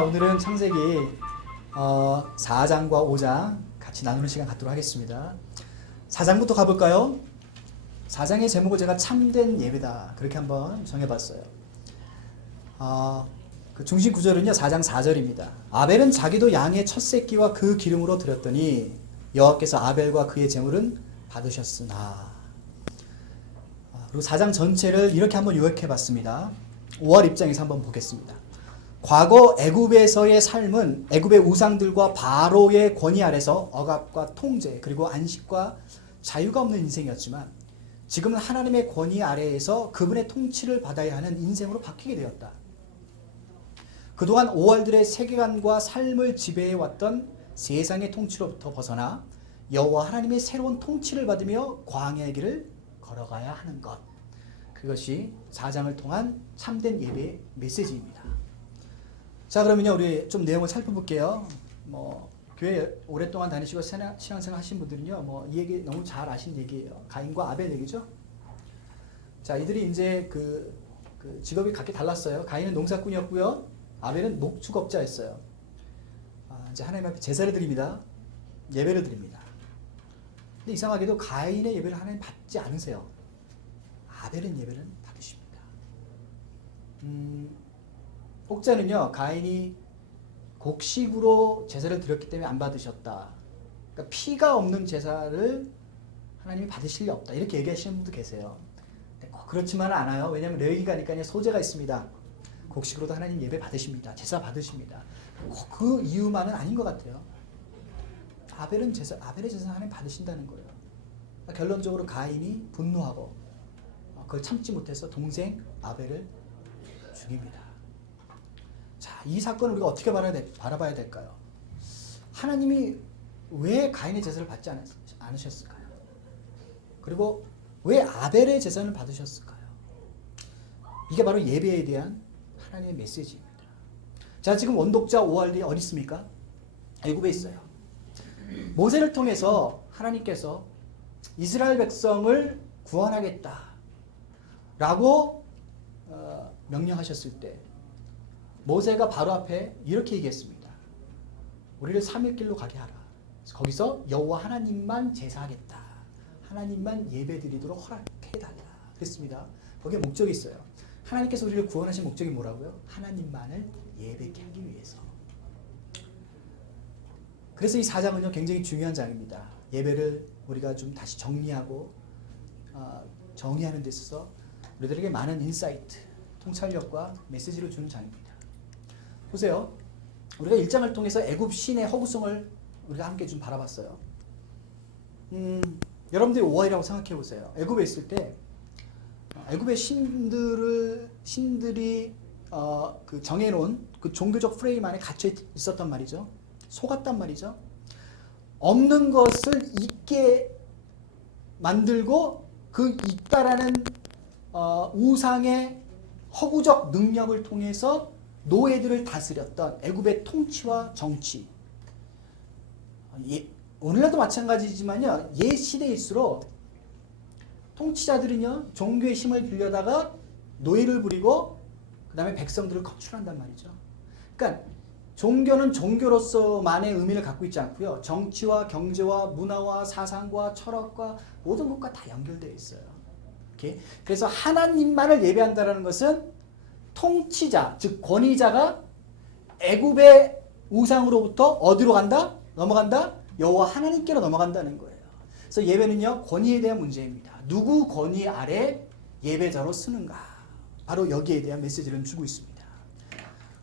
자, 오늘은 창세기 4장과 5장 같이 나누는 시간 갖도록 하겠습니다. 4장부터 가볼까요? 4장의 제목을 제가 참된 예배다 그렇게 한번 정해봤어요. 그 중심 구절은요 4장 4절입니다. 아벨은 자기도 양의 첫 새끼와 그 기름으로 드렸더니 여호와께서 아벨과 그의 제물은 받으셨으나. 그리고 4장 전체를 이렇게 한번 요약해봤습니다. 5월 입장에서 한번 보겠습니다. 과거 애굽에서의 삶은 애굽의 우상들과 바로의 권위 아래서 억압과 통제 그리고 안식과 자유가 없는 인생이었지만 지금은 하나님의 권위 아래에서 그분의 통치를 받아야 하는 인생으로 바뀌게 되었다. 그동안 오월들의 세계관과 삶을 지배해왔던 세상의 통치로부터 벗어나 여호와 하나님의 새로운 통치를 받으며 광야의 길을 걸어가야 하는 것, 그것이 4장을 통한 참된 예배의 메시지입니다. 자, 그러면요 우리 좀 내용을 살펴볼게요. 교회 오랫동안 다니시고 신앙생활 하신 분들은요 이 얘기 너무 잘 아신 얘기예요. 가인과 아벨 얘기죠. 자, 이들이 이제 그 직업이 각기 달랐어요. 가인은 농사꾼이었고요, 아벨은 목축업자였어요. 이제 하나님 앞에 제사를 드립니다. 예배를 드립니다. 근데 이상하게도 가인의 예배를 하나님 받지 않으세요. 아벨은 예배를 받으십니다. 혹자는요 가인이 곡식으로 제사를 드렸기 때문에 안 받으셨다. 그러니까 피가 없는 제사를 하나님이 받으실 리 없다, 이렇게 얘기하시는 분도 계세요. 그렇지만은 않아요. 왜냐하면 레위기가니까 소재가 있습니다. 곡식으로도 하나님 예배 받으십니다. 제사 받으십니다. 그 이유만은 아닌 것 같아요. 아벨의 제사 하나님 받으신다는 거예요. 그러니까 결론적으로 가인이 분노하고 그걸 참지 못해서 동생 아벨을 죽입니다. 자, 이 사건을 우리가 어떻게 바라봐야 될까요? 하나님이 왜 가인의 제사를 받지 않으셨을까요? 그리고 왜 아벨의 제사를 받으셨을까요? 이게 바로 예배에 대한 하나님의 메시지입니다. 자, 지금 원독자 오할리 어디 있습니까? 애굽에 있어요. 모세를 통해서 하나님께서 이스라엘 백성을 구원하겠다 라고 명령하셨을 때 모세가 바로 앞에 이렇게 얘기했습니다. 우리를 3일 길로 가게 하라. 거기서 여호와 하나님만 제사하겠다, 하나님만 예배드리도록 허락해달라 그랬습니다. 거기에 목적이 있어요. 하나님께서 우리를 구원하신 목적이 뭐라고요? 하나님만을 예배케 하기 위해서. 그래서 이 4장은요 굉장히 중요한 장입니다. 예배를 우리가 좀 다시 정리하고 정의하는 데 있어서 우리들에게 많은 인사이트, 통찰력과 메시지를 주는 장입니다. 보세요. 우리가 1장을 통해서 애굽 신의 허구성을 우리가 함께 좀 바라봤어요. 여러분들이 5월이라고 생각해 보세요. 애굽에 있을 때 애굽의 신들이 그 정해놓은 그 종교적 프레임 안에 갇혀 있었단 말이죠. 속았단 말이죠. 없는 것을 있게 만들고 그 있다라는 우상의 허구적 능력을 통해서 노예들을 다스렸던 애굽의 통치와 정치. 오늘날도 마찬가지지만요, 옛 시대일수록 통치자들은요 종교의 힘을 빌려다가 노예를 부리고 그 다음에 백성들을 거출한단 말이죠. 그러니까 종교는 종교로서만의 의미를 갖고 있지 않고요, 정치와 경제와 문화와 사상과 철학과 모든 것과 다 연결되어 있어요. 그래서 하나님만을 예배한다는 것은 통치자, 즉 권위자가 애굽의 우상으로부터 어디로 간다? 넘어간다? 여호와 하나님께로 넘어간다는 거예요. 그래서 예배는요 권위에 대한 문제입니다. 누구 권위 아래 예배자로 쓰는가? 바로 여기에 대한 메시지를 주고 있습니다.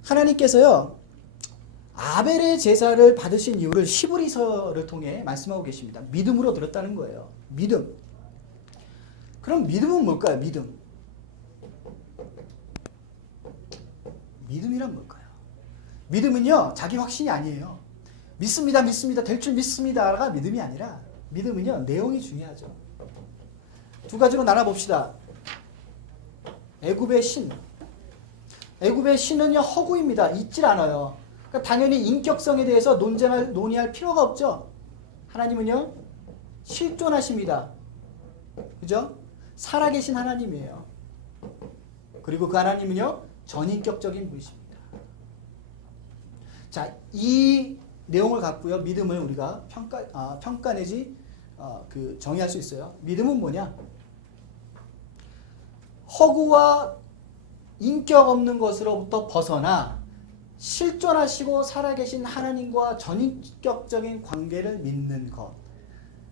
하나님께서요 아벨의 제사를 받으신 이유를 히브리서를 통해 말씀하고 계십니다. 믿음으로 들었다는 거예요. 믿음. 그럼 믿음은 뭘까요? 믿음이란 뭘까요? 믿음은요 자기 확신이 아니에요. 믿습니다 될 줄 믿습니다가 믿음이 아니라, 믿음은요 내용이 중요하죠. 두 가지로 나눠봅시다. 애굽의 신은요 허구입니다. 있질 않아요. 그러니까 당연히 인격성에 대해서 논의할 필요가 없죠. 하나님은요 실존하십니다. 그죠? 살아계신 하나님이에요. 그리고 그 하나님은요 전인격적인 분이십니다. 자, 이 내용을 갖고요. 믿음을 우리가 평가 내지 정의할 수 있어요. 믿음은 뭐냐? 허구와 인격 없는 것으로부터 벗어나 실존하시고 살아계신 하나님과 전인격적인 관계를 믿는 것.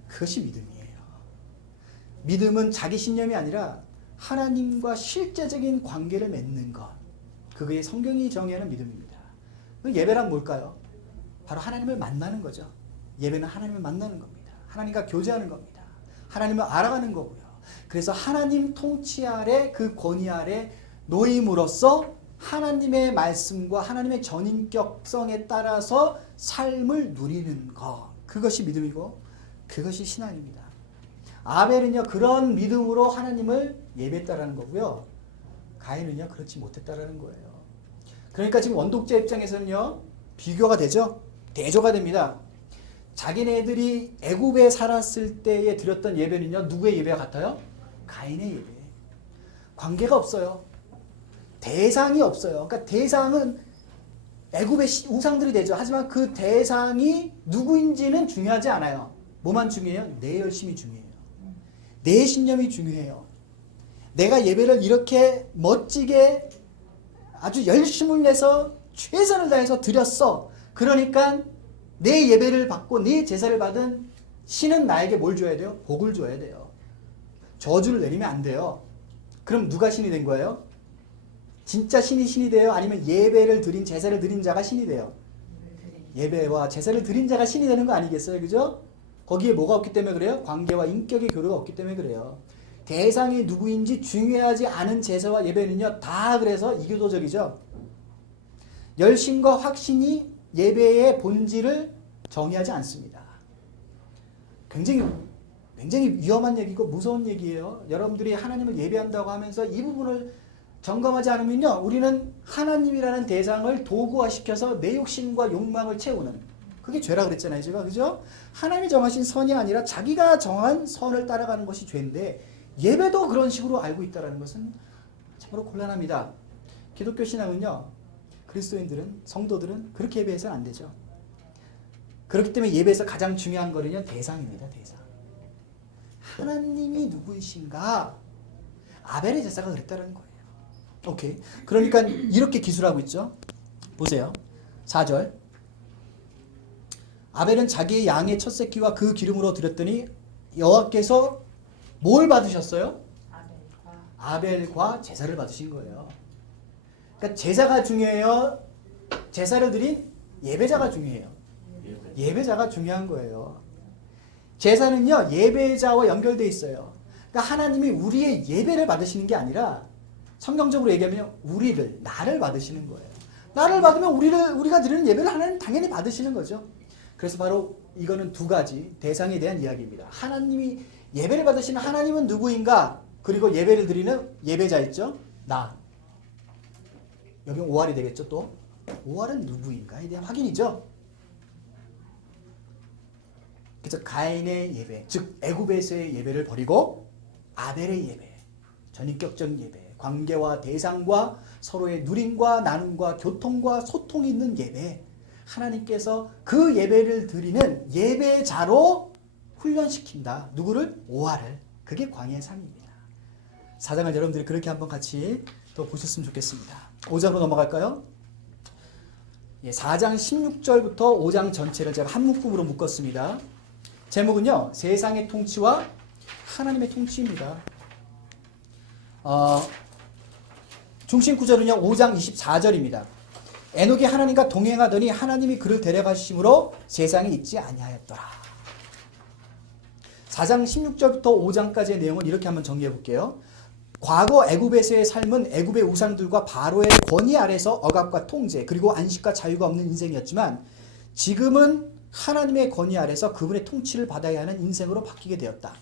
그것이 믿음이에요. 믿음은 자기 신념이 아니라 하나님과 실제적인 관계를 맺는 것. 그게 성경이 정의하는 믿음입니다. 예배란 뭘까요? 바로 하나님을 만나는 거죠. 예배는 하나님을 만나는 겁니다. 하나님과 교제하는 겁니다. 하나님을 알아가는 거고요. 그래서 하나님 통치 아래 그 권위 아래 놓임으로써 하나님의 말씀과 하나님의 전인격성에 따라서 삶을 누리는 것. 그것이 믿음이고 그것이 신앙입니다. 아벨은요 그런 믿음으로 하나님을 예배했다라는 거고요. 가인은요 그렇지 못했다라는 거예요. 그러니까 지금 원독자 입장에서는요 비교가 되죠. 대조가 됩니다. 자기네들이 애굽에 살았을 때에 드렸던 예배는요 누구의 예배와 같아요? 가인의 예배. 관계가 없어요. 대상이 없어요. 그러니까 대상은 애굽의 우상들이 되죠. 하지만 그 대상이 누구인지는 중요하지 않아요. 뭐만 중요해요? 내 열심이 중요해요. 내 신념이 중요해요. 내가 예배를 이렇게 멋지게 아주 열심을 내서 최선을 다해서 드렸어. 그러니까 내 예배를 받고 내 제사를 받은 신은 나에게 뭘 줘야 돼요? 복을 줘야 돼요. 저주를 내리면 안 돼요. 그럼 누가 신이 된 거예요? 진짜 신이 돼요? 아니면 예배를 드린 제사를 드린 자가 신이 돼요? 예배와 제사를 드린 자가 신이 되는 거 아니겠어요? 그죠? 거기에 뭐가 없기 때문에 그래요? 관계와 인격의 교류가 없기 때문에 그래요. 대상이 누구인지 중요하지 않은 제사와 예배는요 다 그래서 이교도적이죠. 열심과 확신이 예배의 본질을 정의하지 않습니다. 굉장히 위험한 얘기고 무서운 얘기예요. 여러분들이 하나님을 예배한다고 하면서 이 부분을 점검하지 않으면요 우리는 하나님이라는 대상을 도구화시켜서 내 욕심과 욕망을 채우는, 그게 죄라 그랬잖아요 제가. 그죠? 하나님이 정하신 선이 아니라 자기가 정한 선을 따라가는 것이 죄인데 예배도 그런 식으로 알고 있다는 것은 참으로 곤란합니다. 기독교 신앙은요 그리스도인들은, 성도들은 그렇게 예배해서는 안 되죠. 그렇기 때문에 예배에서 가장 중요한 거는요 대상입니다. 대상. 하나님이 누구이신가? 아벨의 제사가 그랬다는 거예요. 오케이. 그러니까 이렇게 기술하고 있죠. 보세요. 4절. 아벨은 자기의 양의 첫 새끼와 그 기름으로 드렸더니 여호와께서 뭘 받으셨어요? 아벨과 제사를 받으신 거예요. 그러니까 제사가 중요해요? 제사를 드린 예배자가 중요해요? 예배자가 중요한 거예요. 제사는요 예배자와 연결되어 있어요. 그러니까 하나님이 우리의 예배를 받으시는 게 아니라 성경적으로 얘기하면 나를 받으시는 거예요. 나를 받으면 우리가 드리는 예배를 하나님 당연히 받으시는 거죠. 그래서 바로 이거는 두 가지 대상에 대한 이야기입니다. 하나님이 예배를 받으시는 하나님은 누구인가? 그리고 예배를 드리는 예배자 있죠? 나. 여기는 5할이 되겠죠 또? 5할은 누구인가에 대한 확인이죠. 그래서 가인의 예배, 즉 애굽에서의 예배를 버리고 아벨의 예배, 전인격적인 예배, 관계와 대상과 서로의 누림과 나눔과 교통과 소통이 있는 예배, 하나님께서 그 예배를 드리는 예배자로 훈련시킨다. 누구를? 5할을. 그게 광야의 삶입니다. 4장을 여러분들이 그렇게 한번 같이 또 보셨으면 좋겠습니다. 5장으로 넘어갈까요? 4장 16절부터 5장 전체를 제가 한 묶음으로 묶었습니다. 제목은요 세상의 통치와 하나님의 통치입니다. 중심 구절은요 5장 24절입니다. 에녹이 하나님과 동행하더니 하나님이 그를 데려가심으로 세상에 있지 아니하였더라. 4장 16절부터 5장까지의 내용은 이렇게 한번 정리해 볼게요. 과거 애굽에서의 삶은 애굽의 우상들과 바로의 권위 아래서 억압과 통제 그리고 안식과 자유가 없는 인생이었지만 지금은 하나님의 권위 아래서 그분의 통치를 받아야 하는 인생으로 바뀌게 되었다.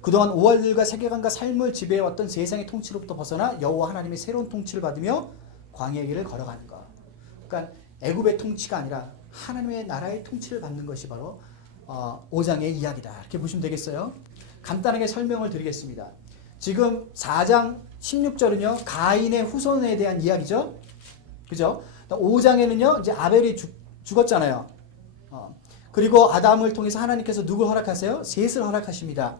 그동안 오할들과 세계관과 삶을 지배해왔던 세상의 통치로부터 벗어나 여호와 하나님의 새로운 통치를 받으며 광야의 길을 걸어가는 것. 그러니까 애굽의 통치가 아니라 하나님의 나라의 통치를 받는 것이 바로 5장의 이야기다. 이렇게 보시면 되겠어요. 간단하게 설명을 드리겠습니다. 지금 4장 16절은요 가인의 후손에 대한 이야기죠. 그죠? 5장에는요, 이제 아벨이 죽었잖아요. 그리고 아담을 통해서 하나님께서 누굴 허락하세요? 셋을 허락하십니다.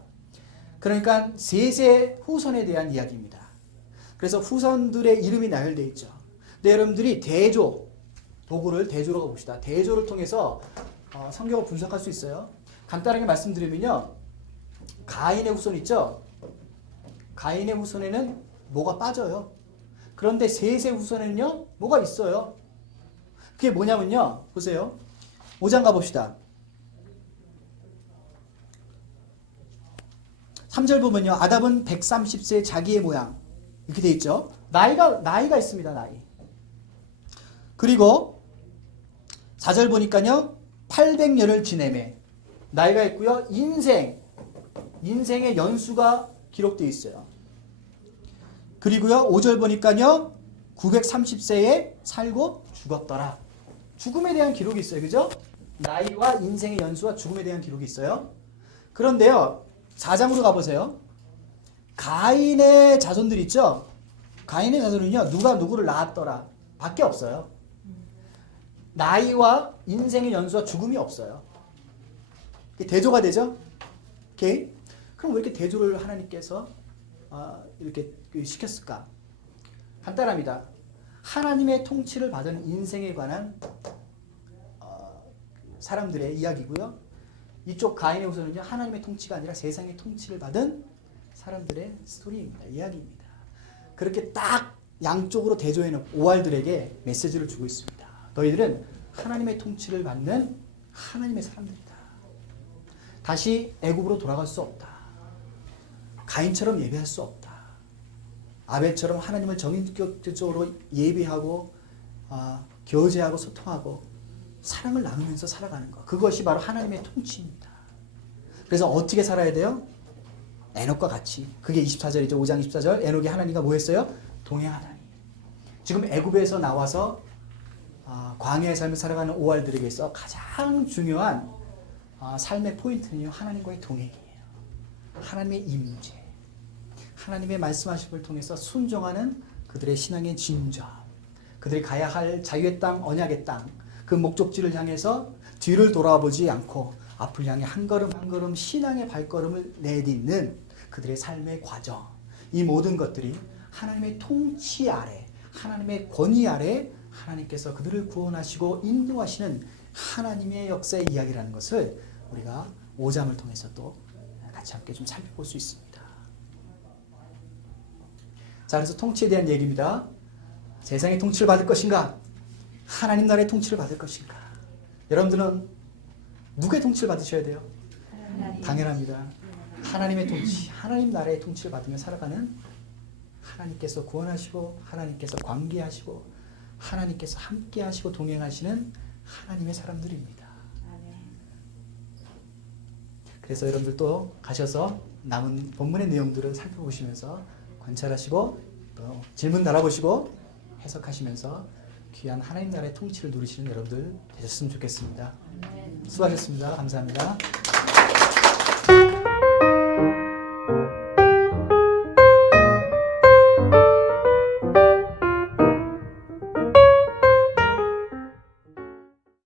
그러니까 셋의 후손에 대한 이야기입니다. 그래서 후손들의 이름이 나열되어 있죠. 근데 여러분들이 도구를 대조로 가봅시다. 대조를 통해서 성경을 분석할 수 있어요. 간단하게 말씀드리면요. 가인의 후손 있죠? 가인의 후손에는 뭐가 빠져요. 그런데 셋의 후손에는요, 뭐가 있어요. 그게 뭐냐면요. 보세요. 5장 가봅시다. 3절 보면요. 아담은 130세 자기의 모양. 이렇게 돼 있죠. 나이가 있습니다. 나이. 그리고 4절 보니까요. 800년을 지내매. 나이가 있고요. 인생의 연수가 기록되어 있어요. 그리고요. 5절 보니까요. 930세에 살고 죽었더라. 죽음에 대한 기록이 있어요. 그죠? 나이와 인생의 연수와 죽음에 대한 기록이 있어요. 그런데요. 4장으로 가보세요. 가인의 자손들 있죠? 가인의 자손은요. 누가 누구를 낳았더라. 밖에 없어요. 나이와 인생의 연수와 죽음이 없어요. 대조가 되죠? 오케이? 그럼 왜 이렇게 대조를 하나님께서 이렇게 시켰을까? 간단합니다. 하나님의 통치를 받은 인생에 관한 사람들의 이야기고요. 이쪽 가인의 후손은요. 하나님의 통치가 아니라 세상의 통치를 받은 사람들의 스토리입니다. 이야기입니다. 그렇게 딱 양쪽으로 대조해놓은 오알들에게 메시지를 주고 있습니다. 너희들은 하나님의 통치를 받는 하나님의 사람들이다. 다시 애굽으로 돌아갈 수 없다. 가인처럼 예배할 수 없다. 아벨처럼 하나님을 정인격적으로 예배하고 교제하고 소통하고 사랑을 나누면서 살아가는 것. 그것이 바로 하나님의 통치입니다. 그래서 어떻게 살아야 돼요? 에녹과 같이. 그게 24절이죠. 5장 24절. 에녹이 하나님과 뭐 했어요? 동행하다니. 지금 애굽에서 나와서 광야의 삶을 살아가는 오알들에게서 가장 중요한 삶의 포인트는요. 하나님과의 동행이에요. 하나님의 임재. 하나님의 말씀하심을 통해서 순종하는 그들의 신앙의 진정. 그들이 가야 할 자유의 땅, 언약의 땅. 그 목적지를 향해서 뒤를 돌아보지 않고 앞을 향해 한 걸음 한 걸음 신앙의 발걸음을 내딛는 그들의 삶의 과정. 이 모든 것들이 하나님의 통치 아래, 하나님의 권위 아래 하나님께서 그들을 구원하시고 인도하시는 하나님의 역사의 이야기라는 것을 우리가 5장을 통해서 또 같이 함께 좀 살펴볼 수 있습니다. 자, 그래서 통치에 대한 얘기입니다. 세상의 통치를 받을 것인가? 하나님 나라의 통치를 받을 것인가? 여러분들은 누구의 통치를 받으셔야 돼요? 당연합니다. 하나님의 통치, 하나님 나라의 통치를 받으며 살아가는 하나님께서 구원하시고 하나님께서 관계하시고 하나님께서 함께하시고 동행하시는 하나님의 사람들입니다. 그래서 여러분들도 가셔서 남은 본문의 내용들을 살펴보시면서 관찰하시고 또 질문 달아보시고 해석하시면서 귀한 하나님 나라의 통치를 누리시는 여러분들 되셨으면 좋겠습니다. 수고하셨습니다. 감사합니다.